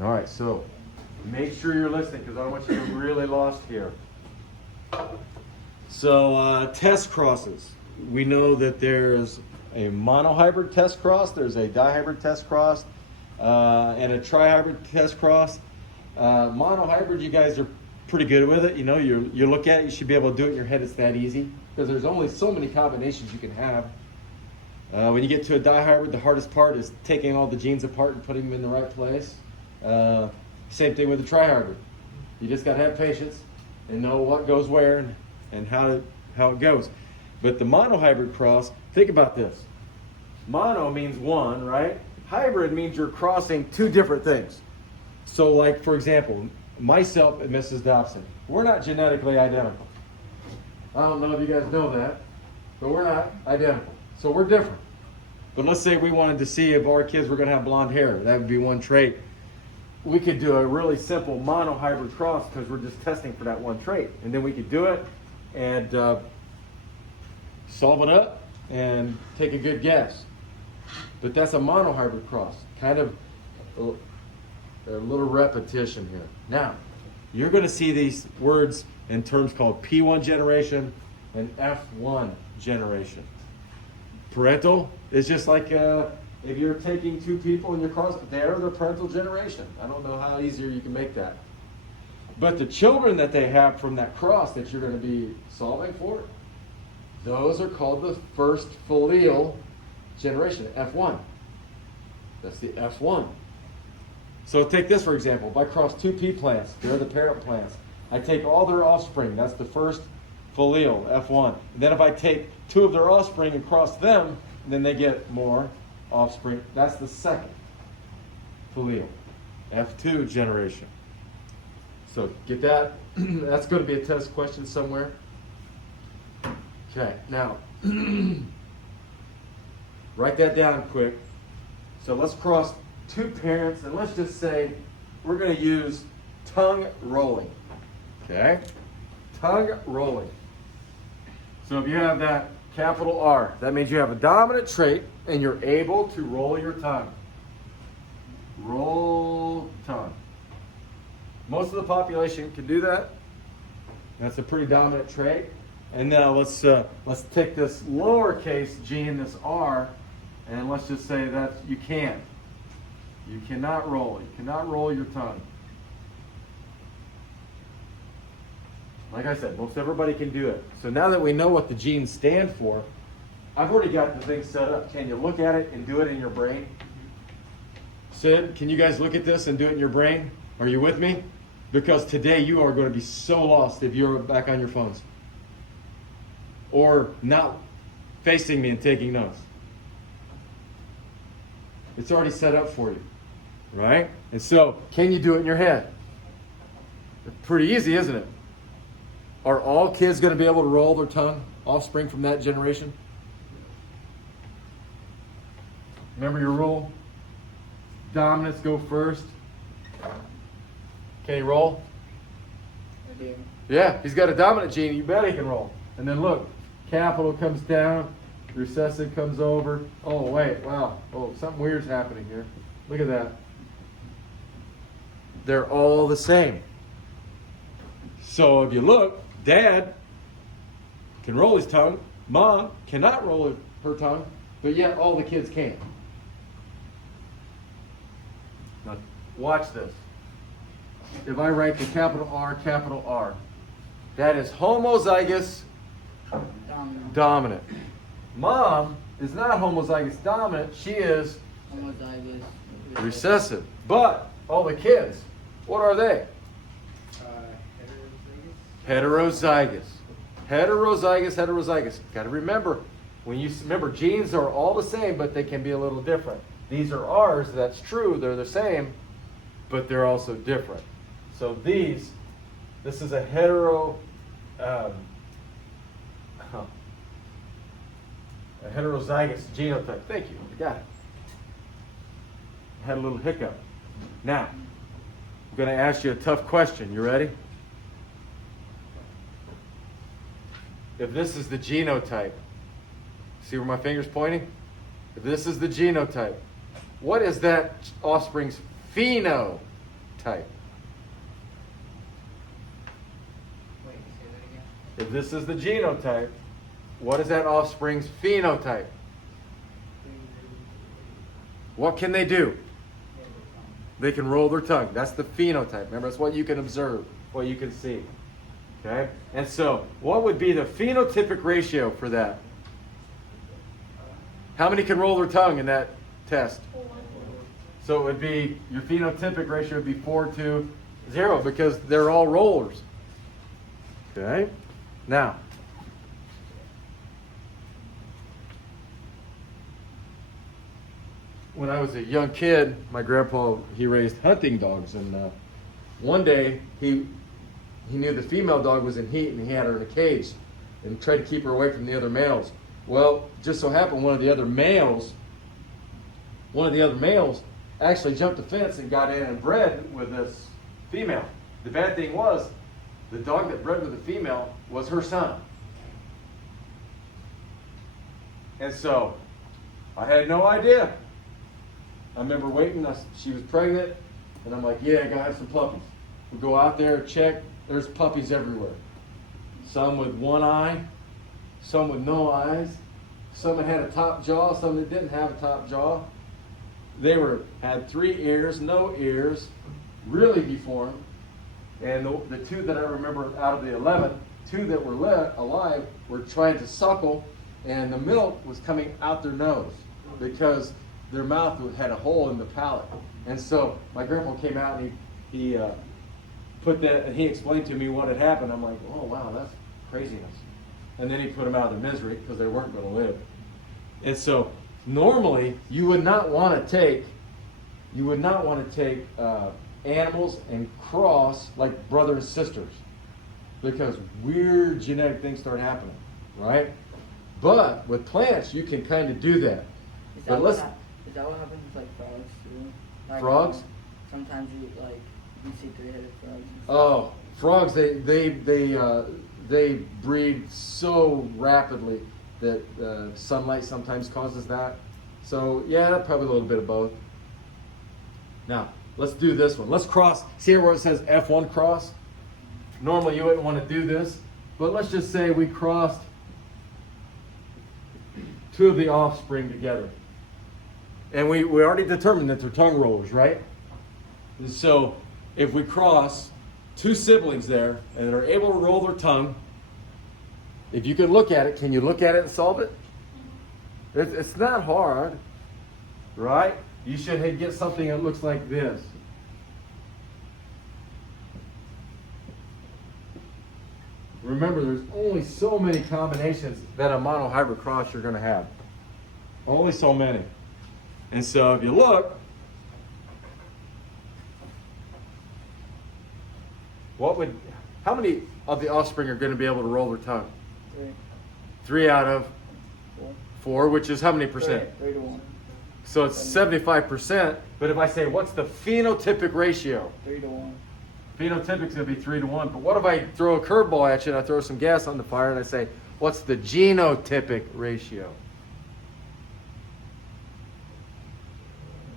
All right, so make sure you're listening because I don't want you to get really lost here. So test crosses. We know that there's a monohybrid test cross, there's a dihybrid test cross, and a trihybrid test cross. Monohybrid, you guys are pretty good with it. You know, you look at it, you should be able to do it in your head. It's that easy because there's only so many combinations you can have. When you get to a dihybrid, the hardest part is taking all the genes apart and putting them in the right place. Same thing with the trihybrid. You just got to have patience and know what goes where and how it goes. But the monohybrid cross, think about this. Mono means one, right? Hybrid means you're crossing two different things. So like, for example, myself and Mrs. Dobson, we're not genetically identical. I don't know if you guys know that, but we're not identical. So we're different. But let's say we wanted to see if our kids were going to have blonde hair. That would be one trait. We could do a really simple monohybrid cross because we're just testing for that one trait. And then we could do it and solve it up and take a good guess. But that's a monohybrid cross. Kind of a little repetition here. Now, you're going to see these words in terms called P1 generation and F1 generation. Parental is just like if you're taking two people and you're crossing, they're the parental generation. I don't know how easier you can make that. But the children that they have from that cross that you're going to be solving for, those are called the first filial generation, F1. That's the F1. So take this for example. If I cross two pea plants, they're the parent plants. I take all their offspring, that's the first filial, F1. And then if I take two of their offspring and cross them, then they get more offspring. That's the second filial, F2 generation. So get that? That's going to be a test question somewhere. Okay, now write that down quick. So let's cross two parents and let's just say we're going to use tongue rolling. Okay? Tongue rolling. So if you have that capital R, that means you have a dominant trait and you're able to roll your tongue. Roll tongue. Most of the population can do that. That's a pretty dominant trait. And now let's take this lowercase gene, this R, and let's just say that you can. You cannot roll. You cannot roll your tongue. Like I said, most everybody can do it. So now that we know what the genes stand for, I've already got the thing set up. Can you look at it and do it in your brain? Sid, can you guys look at this and do it in your brain? Are you with me? Because today you are going to be so lost if you're back on your phones. Or not facing me and taking notes. It's already set up for you, right? And so, can you do it in your head? Pretty easy, isn't it? Are all kids going to be able to roll their tongue, offspring from that generation? Remember your rule? Dominants go first. Can he roll? I do. Yeah, he's got a dominant gene. You bet he can roll. And then look, capital comes down, recessive comes over. Oh, wait, wow. Oh, something weird's happening here. Look at that. They're all the same. So if you look, Dad can roll his tongue. Mom cannot roll her tongue, but yet all the kids can. Now, watch this. If I write the capital R, that is homozygous dominant. Mom is not homozygous dominant. She is Homozygous. recessive. But all the kids, what are they? Heterozygous. Heterozygous. Got to remember, remember genes are all the same, but they can be a little different. These are ours. That's true. They're the same, but they're also different. So this is a a heterozygous genotype. Thank you. You got it. Had a little hiccup. Now, I'm going to ask you a tough question. You ready? If this is the genotype, see where my finger's pointing? If this is the genotype, what is that offspring's phenotype? type. Wait, say that again. If this is the genotype, what is that offspring's phenotype? What can they do? They can roll their tongue. That's the phenotype. Remember, that's what you can observe, what you can see. Okay? And so, what would be the phenotypic ratio for that? How many can roll their tongue in that test? So it would be, your phenotypic ratio would be 4-to-0 because they're all rollers. Okay? Now, when I was a young kid, my grandpa, he raised hunting dogs, and one day he knew the female dog was in heat and he had her in a cage and tried to keep her away from the other males. Well, just so happened one of the other males actually jumped the fence and got in and bred with this female. The bad thing was, the dog that bred with the female was her son. And so, I had no idea. I remember waiting, she was pregnant, and I'm like, yeah, I gotta have some puppies. We go out there, check, there's puppies everywhere. Some with one eye, some with no eyes, some that had a top jaw, some that didn't have a top jaw. They had 3 ears, no ears, really deformed. And the 2 that I remember out of the 11, 2 that were alive were trying to suckle, and the milk was coming out their nose because their mouth had a hole in the palate. And so my grandpa came out and he put that, and he explained to me what had happened. I'm like, oh wow, that's craziness. And then he put them out of their misery because they weren't going to live. And so normally you would not want to take animals and cross like brothers and sisters, because weird genetic things start happening, right? But with plants you can kind of do that. Is But that, let's, is that what happens with like frogs too? Like, frogs? Sometimes you see 3-headed frogs. Oh, frogs! They breed so rapidly that sunlight sometimes causes that. So yeah, probably a little bit of both. Now let's do this one. Let's cross. See here where it says F1 cross? Normally you wouldn't want to do this, but let's just say we crossed 2 of the offspring together. And we already determined that they're tongue rollers, right? And so if we cross 2 siblings there and they're able to roll their tongue, if you can look at it, can you look at it and solve it? It's not hard, right? You should get something that looks like this. Remember, there's only so many combinations that a monohybrid cross you're going to have. Only so many. And so if you look, how many of the offspring are going to be able to roll their tongue? 3. 3 out of 4. 4, which is how many percent? 3 to 1. So it's 75%. But if I say, what's the phenotypic ratio? 3 to 1. Phenotypic's going to be 3 to 1. But what if I throw a curveball at you and I throw some gas on the fire and I say, what's the genotypic ratio?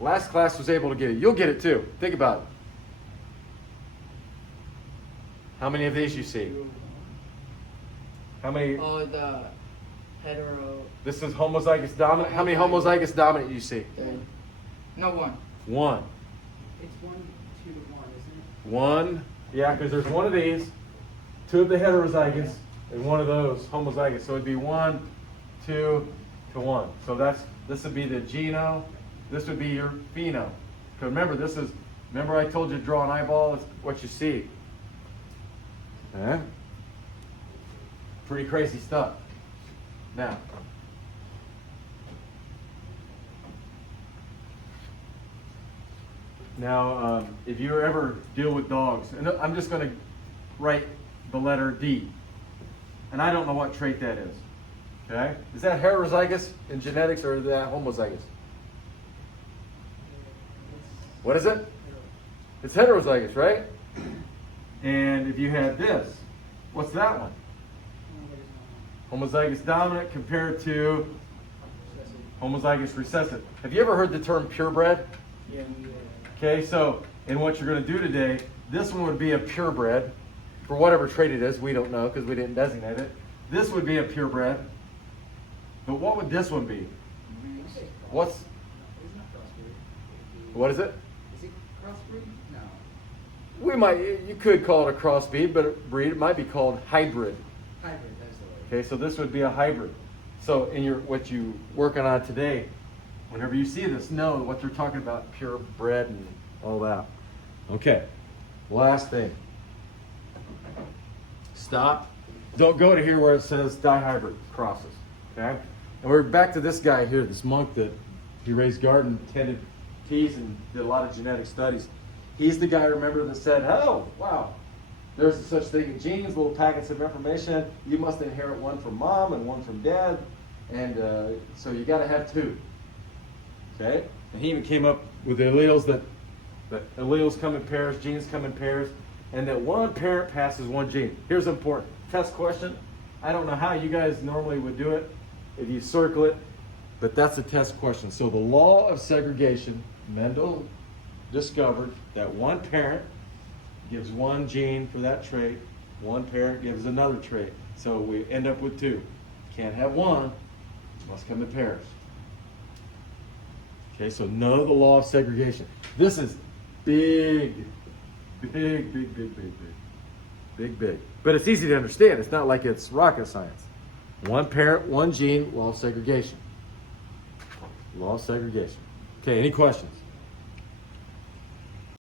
Last class was able to get it. You'll get it too. Think about it. How many of these you see? How many? Oh, the hetero. This is homozygous dominant. How many homozygous dominant you see? 3. No, 1. 1. It's 1, 2 to 1, isn't it? 1. Yeah, because there's 1 of these, 2 of the heterozygous, and 1 of those homozygous. So it'd be 1, 2 to 1. So this would be the geno. This would be your pheno. Because remember I told you to draw an eyeball? It's what you see. Okay? Pretty crazy stuff. Now, if you ever deal with dogs, and I'm just going to write the letter D, and I don't know what trait that is. Okay? Is that heterozygous in genetics or is that homozygous? What is it? It's heterozygous, right? And if you had this, what's that one? Homozygous dominant compared to homozygous recessive. Have you ever heard the term purebred? Yeah. Okay, so, and what you're gonna do today, this one would be a purebred, for whatever trait it is, we don't know because we didn't designate it. This would be a purebred, but what would this one be? What's, Isn't it crossbreed? what is it? Is it crossbreed? No. We might, you could call it a crossbreed, but it might be called hybrid. Hybrid, that's the word. Okay, so this would be a hybrid. So in your, what you working on today, whenever you see this, know what they're talking about, purebred and all that. Okay, last thing. Stop. Don't go to here where it says dihybrid crosses, okay? And we're back to this guy here, this monk that he raised garden, tended teas, and did a lot of genetic studies. He's the guy, remember, that said, oh, wow, there's such thing as genes, little packets of information. You must inherit one from mom and one from dad, and so you got to have two, okay? And he even came up with the alleles that alleles come in pairs, genes come in pairs, and that one parent passes one gene. Here's important test question. I don't know how you guys normally would do it, if you circle it, but that's a test question. So the law of segregation, Mendel discovered that one parent gives one gene for that trait, one parent gives another trait. So we end up with two. Can't have one, must come in pairs. Okay, so know the law of segregation. This is big, big, big, big, big, big, big, big. But it's easy to understand. It's not like it's rocket science. One parent, one gene, law of segregation. Law of segregation. Okay, any questions?